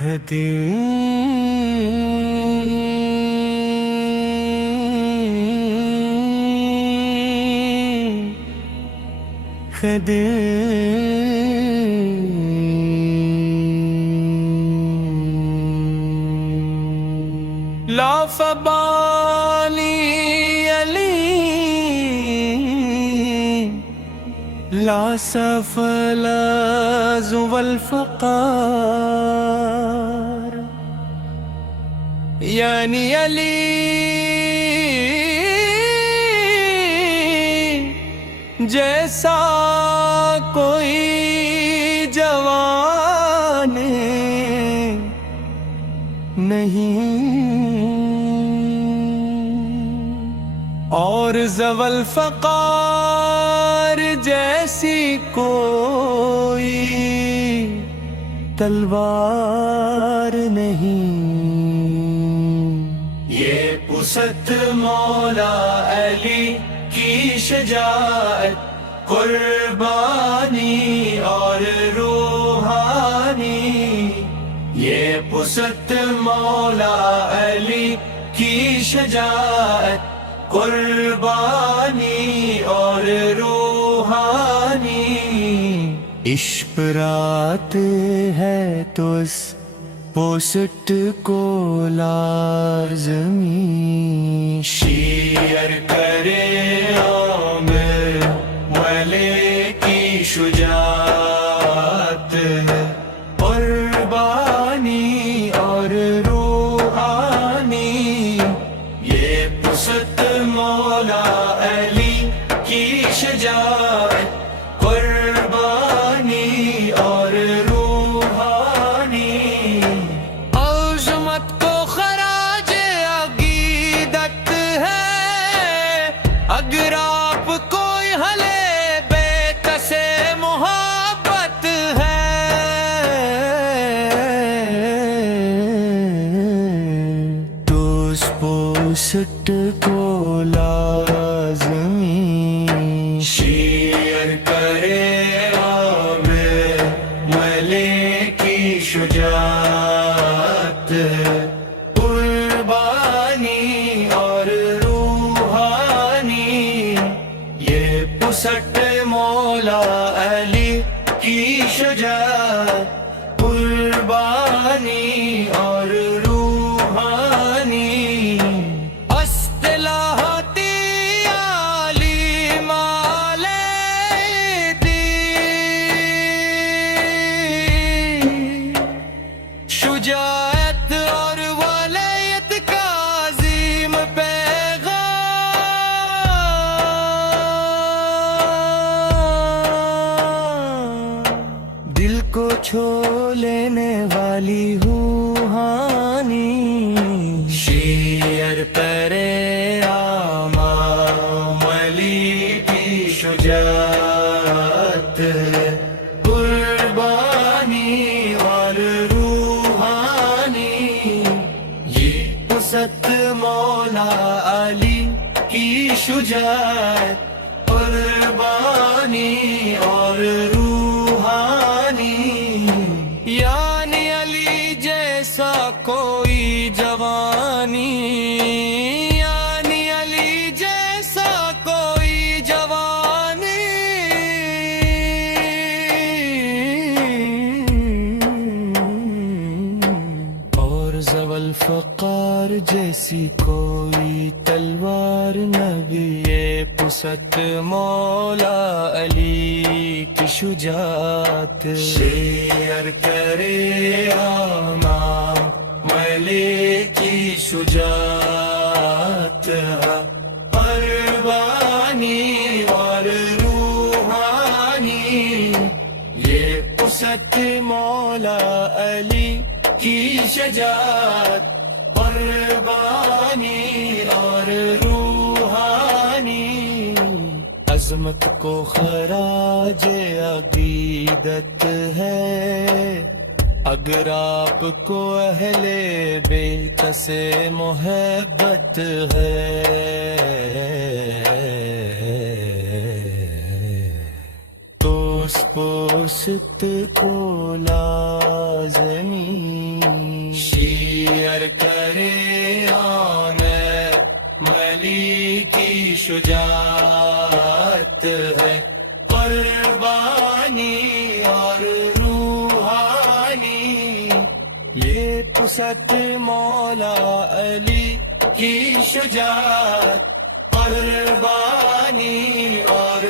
ہے لا فبالي يلي لا سفلاز والفقار يعني يلي جیسا کوئی جوان نہیں اور زوال فقار جیسی کوئی تلوار نہیں۔ یہ پست مولا علی کی شجاعت، قربانی اور روحانی، یہ پست مولا علی کی شجاعت، قربانی اور روحانی۔ عشق رات ہے تو اس پوسٹ کو لازمی شیئر کرے عامر والے کی شجاعت، قربانی اور روحانی، یہ پست مولا علی کی شجاعت، قربانی اور روحانی۔ عظمت کو خراج عقیدت ہے اگر آپ کوئی ہلے بیت سے محبت ہے، تو اس پوسٹ کو لازمی شیئر کرے عامر ملے کی شجاعت، قربانی اور روحانی، یہ پست مولا علی کی شجاعت، قربانی اور روحانی۔ اصطلاحاتی عالم علیدی، شجاعت اور ولیت کا عظیم پیغام، دل کو چھو لینے والی روحانی، شیئر کرے امام علی کی شجاعت، قربانی اور روحانی، یہ پست مولا علی کی شجاعت، قربانی اور روحانی۔ یعنی علی جیسا کوئی جوانی، یعنی علی جیسا کوئی جوانی، اور زوال فقار جیسی کوئی تلوار نبی، یہ پست مولا علی کی شجاعت، شیئر کرے امام ملے کی شجاعت، قربانی اور روحانی، یہ پست مولا علی کی شجاعت، قربانی اور روحانی۔ عظمت کو خراج عقیدت ہے اگر آپ کو اہل بیت سے محبت ہے، تو اس پوست کو لازمی شجاعت ہے، قربانی اور روحانی، یہ پست مولا علی کی شجاعت، قربانی اور